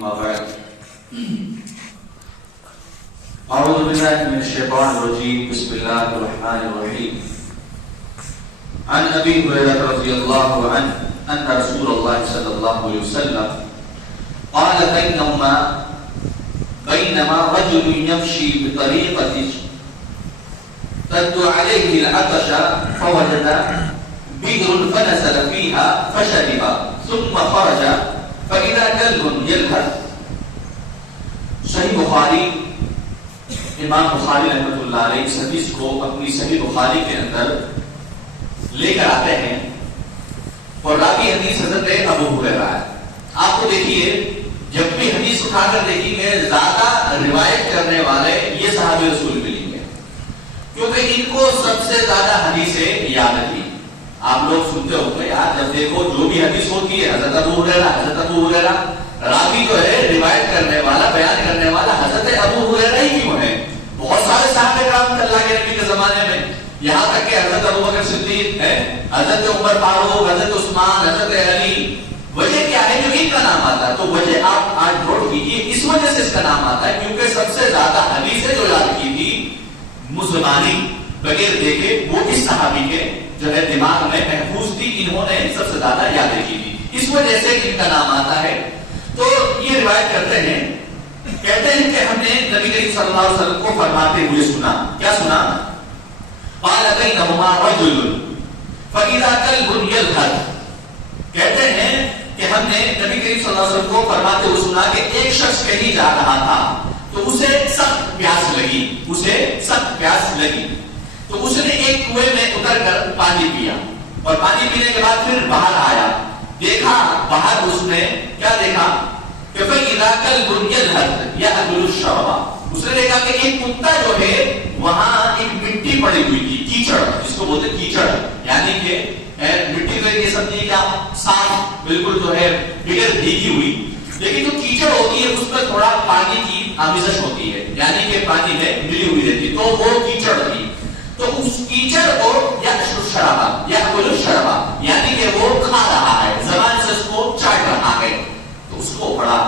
أما بعد أعوذ بالله من الشيطان الرجيم بسم الله الرحمن الرحيم عن أبي هريرة رضي الله عنه أن رسول الله صلى الله عليه وسلم قال بينما رجل يمشي بطريقة تبدو عليه العطش فوجد بئر فنزل فيها فشرب ثم خرج فإذا كلب يلهث. صحیح بخاری، امام بخاری رحمۃ اللہ علیہ اس حدیث کو اپنی صحیح بخاری کے اندر لے کر آتے ہیں اور راوی حدیث حضرت ابو ہریرہ ہے. آپ کو دیکھیے جب بھی حدیث اٹھا کر دیکھیں گے زیادہ روایت کرنے والے یہ صحابہ رسول ملیں گے کیونکہ ان کو سب سے زیادہ حدیثیں یاد تھی. آپ لوگ سنتے ہو گے یار جب دیکھو جو بھی حدیث ہوتی ہے حضرت ابو ہریرہ راوی جو ہے روایت کرنے والا بیان کرنے والا حضرت ابو ہریرہ ہی کیوں ہے. بہت سارے صحابہ کرام اللہ کے نبی کے زمانے میں یہاں تک کہ حضرت ابو بکر صدیق ہے، حضرت عمر فاروق، حضرت عثمان، حضرت علی. وجہ کیا ہے جو ان کا نام آتا ہے؟ تو وجہ آپ آج نوٹ کیجیے، اس وجہ سے اس کا نام آتا ہے کیونکہ سب سے زیادہ حدیثیں جو یاد کی تھی مسلمانی بغیر دیکھے وہ اس صحابی کے جو ہے دماغ میں محفوظ تھی، انہوں نے سب سے زیادہ یادیں کی تھی، اس وجہ سے ان کا نام آتا ہے. تو یہ روایت کرتے ہیں، کہتے ہیں کہ ہم نے نبی کریم صلی اللہ علیہ وسلم کو فرماتے ہوئے سنا. کیا سنا؟ قال بينهما رجل فإذا كلب يلهث. کہتے ہیں کہ ہم نے نبی کریم صلی اللہ علیہ وسلم کو فرماتے ہوئے سنا کہ ایک شخص کہیں جا رہا تھا تو اسے سخت پیاس لگی تو اس نے ایک کنویں میں اتر کر پانی پیا اور پانی پینے کے بعد پھر باہر آیا. دیکھا باہر اس نے کیا دیکھا کہ فَإِذَا كَلْبٌ يَلْهَثْ يَأْكُلُ الشَّرَبَ. اس نے دیکھا کہ ایک کتا جو ہے وہاں ایک مٹی پڑی ہوئی تھی، کیچڑ جس کو بولتے کیچڑ، یعنی کہ مٹی کو یہ سمجھیے کیا صاف بالکل جو ہے بغیر بھیگی ہوئی، لیکن جو کیچڑ ہوتی ہے اس میں تھوڑا پانی کی آمیزش ہوتی ہے، یعنی کہ پانی میں ملی ہوئی رہتی، تو وہ کیچڑ تھی. تو اس کیچڑ کو یأکل الشرب یعنی کہ وہ کھا رہا ہے، زبان سے اس کو چاٹ رہا ہے. تو اس کو بڑا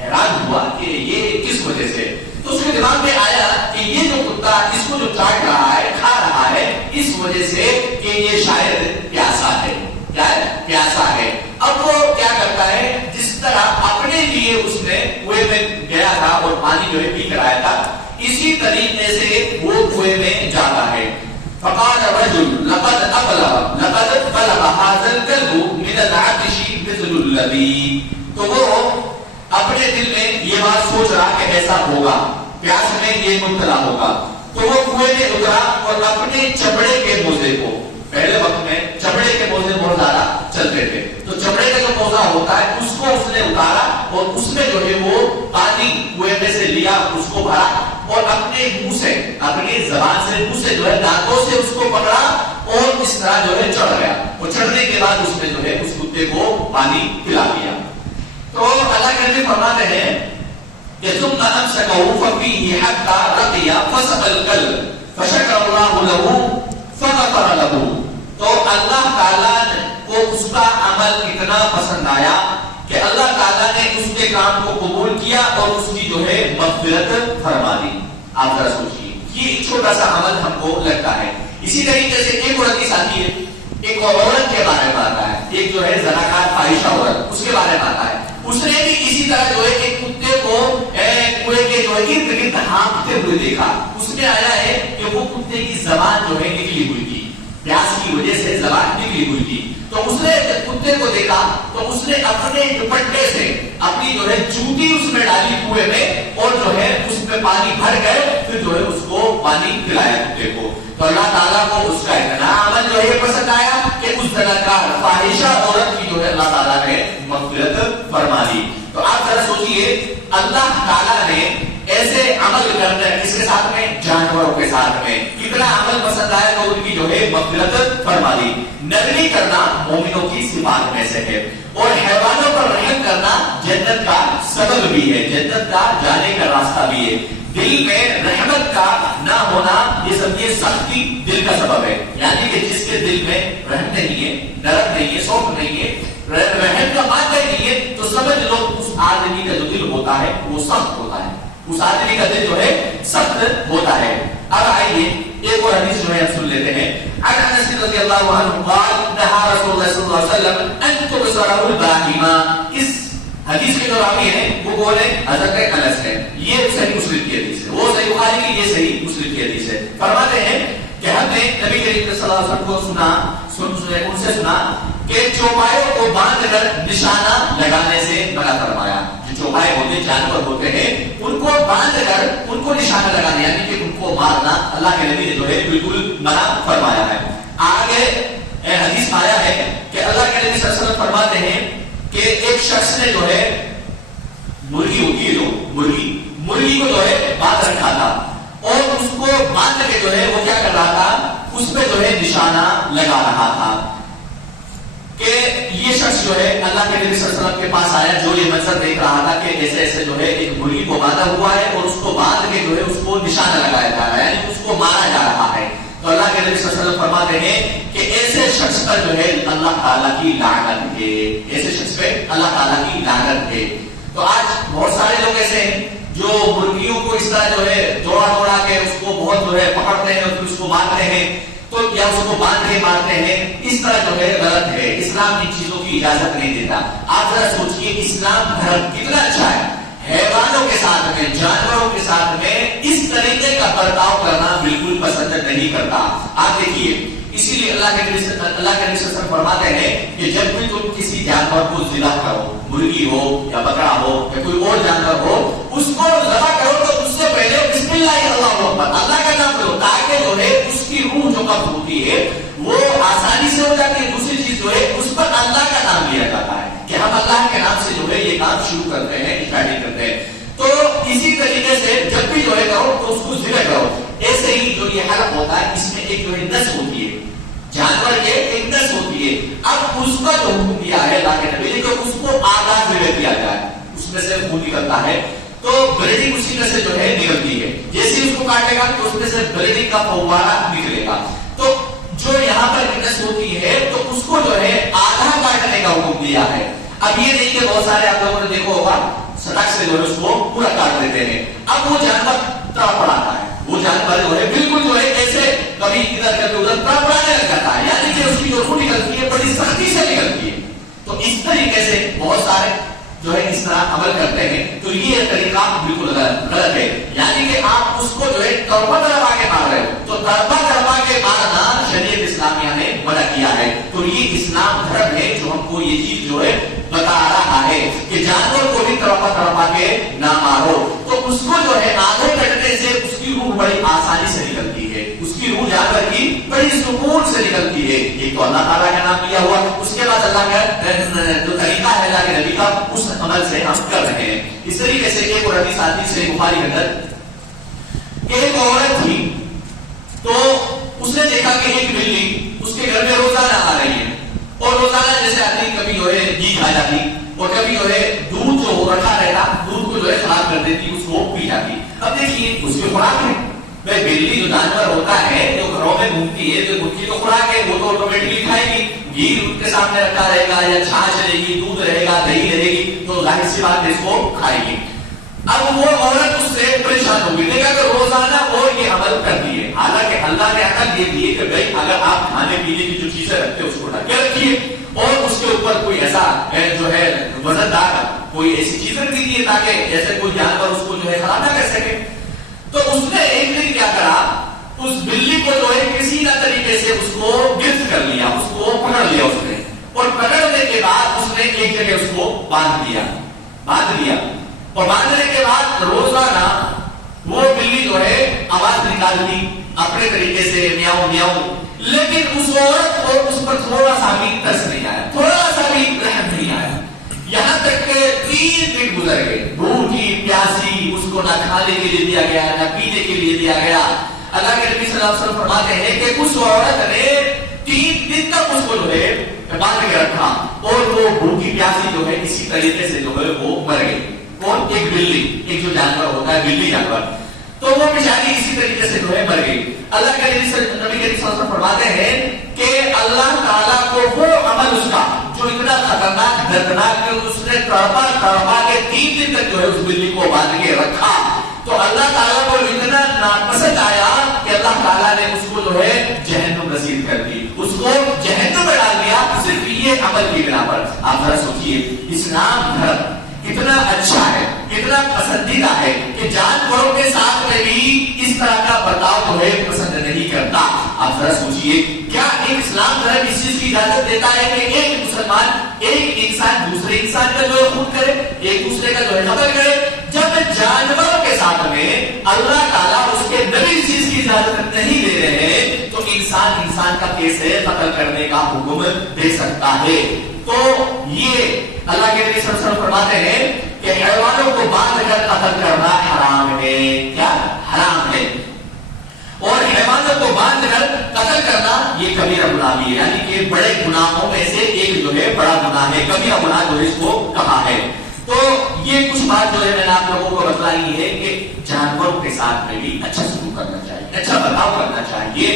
حیران ہوا کہ یہ کس وجہ سے. تو اس کے دماغ میں آیا کہ یہ جو کتا اس کو جو چاٹ رہا ہے کھا رہا ہے اس وجہ سے کہ یہ شاید پیاسا ہے. کیا ہے؟ پیاسا ہے. اب وہ کیا کرتا ہے، جس طرح اپنے لیے اس نے کنویں میں گیا تھا اور پانی جو ہے پی کر آیا تھا، اسی طریقے سے وہ کنویں میں جاتا ہے. فقال رجل لقد بلغ هذا الكلب من العطش مثل الذي. تو وہ اپنے دل میں یہ بات سوچ رہا کہ ایسا ہوگا، پیاس میں یہ مبتلا ہوگا. تو وہ کنویں میں اترا اور اپنے چمڑے کے موزے کو، پہلے وقت میں چمڑے کے موزے بہت زیادہ چلتے تھے، تو چمڑے کا جو موزہ ہوتا ہے اس کو اس نے اتارا اور اس میں جو ہے وہ پانی کنویں میں سے لیا، اس کو بھرا اور اپنے منہ سے، اپنی زبان سے، منہ سے جو ہے دانتوں سے اس کو پکڑا اور اس طرح جو ہے چڑھ گیا. اور چڑھنے کے بعد اس نے جو ہے اس کتے کو پانی پلا دیا. تو اللہ کے نبی فرماتے ہیں کہ ثم امسكه ففيه حتى رقي فسقى الكلب فشكر الله له فغفر له. تو اللہ تعالیٰ کو اس کا عمل اتنا پسند آیا کہ اللہ تعالیٰ نے اس کے کام کو قبول کیا اور اس کی جو ہے مغفرت فرما دی. آپ ذرا سوچیے، یہ ایک چھوٹا سا عمل ہم کو لگتا ہے. اسی طریقے سے ایک اور حدیث آتی ہے، ایک عورت کے بارے میں آتا ہے، ایک جو ہے زناکار فاحشہ عورت، اس کے بارے میں آتا ہے. اس نے بھی اسی طرح جو ہے ایک کتے کو کنویں کے جو ہے ارد گرد ہانپتے ہوئے دیکھا. اس میں آیا ہے کہ وہ کتے کی زبان جو ہے نکلی ہوئی تھی، پیاس کی وجہ سے زبان نکلی ہوئی تھی. تو اس نے کتے کو دیکھا تو اس نے اپنے دوپٹے سے اپنی جو ہے جوتی اس میں ڈالی کنویں میں اور جو ہے اس میں پانی بھر گئے، پھر جو ہے اس کو پانی پلایا کتے کو. تو اللہ تعالیٰ کو اس کا اتنا عمل جو ہے پسند آیا کہ اس زناکار فاحشہ عورت کی جو ہے اللہ تعالیٰ نے مغفرت فرما دی. تو آپ ذرا سوچئے اللہ تعالیٰ نے ایسے عمل کرنا کس کے ساتھ میں؟ جانوروں کے ساتھ میں. کتنا عمل پسند آیا تو ان کی جو ہے مغفرت فرما دی. نرمی کرنا مومنوں کی صفات میں سے ہے اور حیوانوں پر رحم کرنا جنت کا سبب بھی ہے، جنت کا جانے کا راستہ بھی ہے. دل میں رحمت کا نہ ہونا یہ سمجھیے سختی دل کا سبب ہے، یعنی کہ جس کے دل میں رحم نہیں ہے، نرم نہیں ہے، سوف نہیں ہے، رحم کا مادہ نہیں ہے، تو سمجھ لو اس آدمی کا جو دل ہوتا ہے وہ سخت ہوتا ہے، اس آدمی کا دل جو ہے سخت ہوتا ہے۔ اب آئیے ایک اور حدیث جو ہے ہم سن لیتے ہیں۔ عن انس رضی اللہ عنہ قال نہى رسول اللہ صلی اللہ علیہ وسلم ان تبصر الباہمہ۔ اس حدیث کے جو راوی ہیں وہ کون ہے؟ حضرت انس ہے۔ یہ صحیح مسلم کی حدیث ہے، وہ صحیح بخاری کی، یہ صحیح مسلم کی حدیث ہے۔ فرماتے ہیں کہ ہم نے نبی کریم صلی اللہ علیہ وسلم کو ان سے سنا کہ چوپایوں کو باندھ کر نشانہ لگانے سے منع فرمایا۔ جو چوپائے ہوتے جانور ہوتے ہیں ان کو باندھ کر ان کو نشانہ لگانے یعنی کہ ان کو مارنا اللہ کے نبی نے جو ہے بالکل منع فرمایا ہے۔ آگے حدیث آیا ہے کہ اللہ کے نبی صلی اللہ علیہ وسلم فرماتے ہیں کہ ایک شخص نے جو ہے مرغی ہوتی ہے جو مرغی کو جو ہے باندھ رکھا تھا اور اس کو باندھ کے جو ہے وہ کیا کر رہا تھا، اس پہ جو ہے نشانہ لگا رہا تھا کہ یہ شخص جو ہے اللہ کے نبی صلی اللہ علیہ وسلم کے پاس آیا جو یہ منظر دیکھ رہا تھا کہ ایسے ایسے جو ہے ایک مرغی کو باندھا ہوا ہے اور اس کو باندھ کے جو ہے اس کو نشانہ لگایا جا رہا ہے یعنی اس کو مارا جا رہا ہے۔ تو اللہ کے نبی صلی اللہ علیہ وسلم فرماتے ہیں کہ ایسے شخص پر جو ہے اللہ تعالیٰ کی لعنت ہے، ایسے شخص پہ اللہ تعالیٰ کی لعنت ہے۔ تو آج بہت سارے لوگ ایسے ہیں جو مرغیوں کو اس طرح جو ہے دوڑا کے اس کو بہت جو ہے پکڑتے ہیں اور پھر اس کو مارتے ہیں تو یا اس کو باندھ کے مارتے ہیں، اس طرح جو ہے غلط ہے۔ اسلام ان چیزوں کی اجازت نہیں دیتا۔ آپ ذرا سوچئے اسلام دھرم کتنا اچھا ہے، حیوانوں کے ساتھ میں جانوروں کے ساتھ میں اس طریقے کا برتاؤ کرنا بالکل پسند نہیں کرتا۔ آپ دیکھیے اسی لیے اللہ کے نبی صلی اللہ علیہ وسلم فرماتے ہیں کہ جب بھی تم کسی جانور کو ذبح کرو، مرغی ہو یا بکرا ہو یا کوئی اور جانور ہو، اس کو ذبح کرو تو اس سے پہلے بسم اللہ اللہ اکبر اللہ کا نام لو تاکہ جو ہے اس کی روح جو قبض ہوتی ہے وہ آسانی سے ہو جاتی ہے۔ دوسری چیز جو ہے اس پر اللہ کا نام لیا جاتا ہے کہ ہم اللہ کے نام سے جو ہے یہ کام شروع کرتے ہیں، اسٹارٹنگ کرتے ہیں۔ تو اسی طریقے سے جب بھی جو ہے کرو تو اس کو ذبح کرو۔ ایسے ہی جو یہ حلق ہوتا ہے اس میں ایک جو ہے نس ہوتی ہے، جانور کے ایک نس ہوتی ہے۔ اب اس کا جو حکم دیا ہے اللہ کے نبی نے کہ اس کو آزاد ذبح کیا جائے، اس میں سے خون نکلتا ہے تو بلیڈنگ اسی میں سے جو ہے نکلتی ہے، جیسے اس کو کاٹے گا تو اس میں سے بلیڈنگ کا فوارہ نکلے گا۔ تو جو یہاں پر نس ہوتی ہے تو اس کو جو ہے آدھا کاٹنے کا حکم دیا ہے۔ اب یہ نہیں کہ بہت سارے آپ لوگوں نے دیکھا ہوگا سڑک سے جو ہے اس کو پورا کاٹ دیتے ہیں۔ اب وہ جانور تڑپڑاتا ہے، وہ جانور جو ہے بالکل جو ہے ایسے کبھی ادھر کبھی ادھر تڑپڑانے لگ جاتا ہے، یعنی کہ اس کی جو روح نکلتی ہے بڑی سختی سے نکلتی ہے۔ تو اس طریقے سے بہت سارے جو ہے اس طرح عمل کرتے ہیں، تو یہ طریقہ بالکل غلط ہے۔ یعنی کہ آپ اس کو جو ہے تڑپا تڑپا کے مار رہے ہو، تو تڑپا تڑپا کے مارنا شریعت اسلامیہ نے منع کیا ہے۔ تو یہ اسلام دھرم ہے جو ہم کو یہ چیز جو ہے بتا رہا ہے کہ جانور کو بھی تڑپا تڑپا کے نہ مارو۔ تو اس کو جو ہے آدھے کٹنے سے اس کی روح بڑی آسانی سے نکلتی ہے، اس کی روح جانور کی بڑی سکون سے نکلتی ہے۔ ایک تو اللہ تعالیٰ کا نام لیا ہوا، اس کے بعد اللہ کا جو طریقہ ہے اللہ کے نبی کا اس عمل سے ہم کر رہے ہیں۔ اس طریقے سے ایک اور حدیث آتی ہے صحیح بخاری کے اندر، ایک عورت تھی تو اس نے دیکھا کہ ایک بلی اس کے گھر میں روزانہ آ رہی ہے اور روزانہ جیسے آتی کبھی جو ہے گھی کھا جاتی اور کبھی جو ہے دودھ جو رکھا رہتا دودھ کو جو ہے خراب کر دیتی، اس کو پی جاتی۔ اب دیکھیے اس کی خوراک ہے، بھائی بلی جو جانور ہوتا ہے جو گھروں میں گھومتی ہے جو کی تو خوراک ہے وہ تو آٹومیٹکلی کھائے گی، گھی ان کے سامنے رکھا رہے گا یا چھاچھ رہے گی، دودھ رہے گا، دہی رہے گی، تو ظاہر سی بات ہے اس کو کھائے گی۔ اب وہ عورت اس سے پریشان ہو گئی، دیکھا کہ روزانہ وہ یہ عمل کرتی ہے، حالانکہ اللہ نے عقل یہ دی ہے کہ بھائی اگر آپ کھانے پینے کی جو چیزیں رکھتے ہیں اس کو ڈھک کے رکھیے اور اس کے اوپر کوئی ایسا جو ہے وزن دار کوئی ایسی چیز رکھ دیجیے تاکہ جیسے کوئی جانور اس کو جو ہے خراب نہ کر سکے۔ تو اس نے ایک دن کیا کرا، اس بلی کو جو ہے کسی نہ طریقے سے اس کو گرفت کر لیا، اس کو پکڑ لیا اس نے، اور پکڑنے کے بعد اس نے ایک جگہ اس کو باندھ لیا اور باندھنے کے بعد روزانہ وہ بلی جو ہے آواز نکالتی اپنے طریقے سے میاؤں میاؤں، لیکن اس عورت کو اس پر تھوڑا سا بھی ترس نہیں آیا، تھوڑا سا بھی رحم نہیں آیا، یہاں تک کہ 3 دن گزر گئے، بھوکی پیاسی، اس کو نہ کھانے کے لیے دیا گیا نہ پینے کے لیے دیا گیا۔ اللہ کے نبی صلی اللہ علیہ وسلم فرماتے ہیں کہ اس عورت نے 3 دن تک اس کو جو ہے باندھ کے رکھا اور وہ بھوکی پیاسی جو ہے اسی طریقے سے جو ہے وہ مر گئی۔ کون؟ ایک بلی، ایک جو جانور ہوتا ہے بلی جانور، تو وہ بیچاری اسی طریقے سے جو ہے مر گئی۔ اللہ کے نبی صلی اللہ علیہ وسلم فرماتے ہیں کہ اللہ تعالیٰ کو وہ عمل اس کا جو اتنا خطرناک دردناک کہ اس نے تڑپا کے 3 دن تک جو ہے اس بلی کو باندھ کے رکھا، تو اللہ تعالیٰ کو اتنا ناپسند آیا کہ اللہ تعالیٰ نے اس کو جو ہے جہنم نصیب کر دی، اس کو جہنم میں ڈال دیا صرف یہ عمل کی بنا پر۔ آپ ذرا سوچئے اسلام دھرم کتنا اچھا ہے، کتنا پسندیدہ ہے کہ جانوروں کے ساتھ میں بھی اس طرح کا برتاؤ جو ہے پسند نہیں کرتا۔ آپ ذرا سوچئے کیا ایک اسلام دھرم اس چیز کی اجازت دیتا ہے کہ ایک مسلمان ایک انسان دوسرے انسان کا جو ہے خون کرے، ایک دوسرے کا جو ہے قتل کرے؟ جب جانوروں کے ساتھ میں اللہ تعالیٰ اس کے نبی اس چیز کی اجازت نہیں دے رہے ہیں تو انسان کا کیسے قتل کرنے کا حکم دے سکتا ہے؟ تو یہ اللہ کے نبی صلی اللہ علیہ وسلم فرماتے ہیں کہ حیوانوں کو باندھ کر قتل کرنا حرام ہے۔ کیا حرام ہے؟ اور حیوانوں کو باندھ کر قتل کرنا یہ کبیرہ گناہ بھی ہے، یعنی کہ بڑے گناہوں میں سے ایک جو ہے بڑا گناہ ہے، کبیرہ گناہ جو اس کو کہا ہے۔ تو یہ کچھ بات جو ہے میں نے آپ لوگوں کو بتلائی ہے کہ جانوروں کے ساتھ میں بھی اچھا سلوک کرنا چاہیے، اچھا برتاؤ کرنا چاہیے،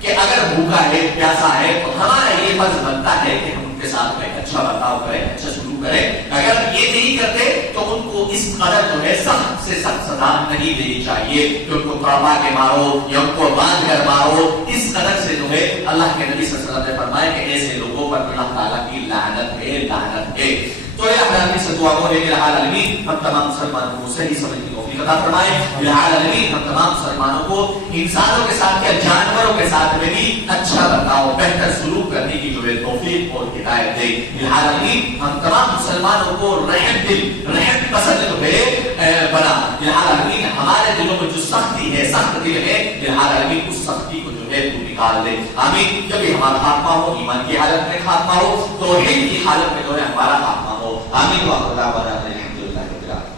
کہ اگر بھوکا ہے پیاسا ہے تو ہمارا یہ فرض بنتا ہے کہ ہم ان کے ساتھ میں اچھا برتاؤ کریں، اچھا سلوک کریں۔ اگر یہ نہیں کرتے تو ان کو اس قدر جو ہے سخت سے سخت سزا نہیں دینی چاہیے کہ ان کو تڑپا کے مارو یا ان کو باندھ کر مارو۔ اس قدر سے جو ہے اللہ کے نبی صلی اللہ علیہ وسلم نے فرمایا کہ ایسے لوگوں پر اللہ تعالیٰ کی لعنت ہے، لعنت ہے۔ تو یہ ہماری سے دعا ہے کہ العالمین ہم تمام مسلمانوں کو صحیح سمجھ کی توفیق عطا فرمائے۔ العالمین ہم تمام مسلمانوں کو انسانوں کے ساتھ یا جانوروں کے ساتھ میں بھی اچھا برتاؤ، بہتر سلوک کرنے کی جو ہے توفیق اور ہدایت دے۔ العالمین ہم تمام مسلمانوں کو رحم دل، رحم پسند جو ہے بنا۔ العالمین ہمارے دلوں میں جو سختی ہے، سخت دل ہے، العالمین اس سختی کو جو ہے تو نکال دے۔ آمین۔ جب بھی ہمارا خاتمہ ہو ایمان کی حالت میں خاتمہ ہو، توحید کی حالت میں جو ہے ہمارا خاتمہ ہو۔ آمین۔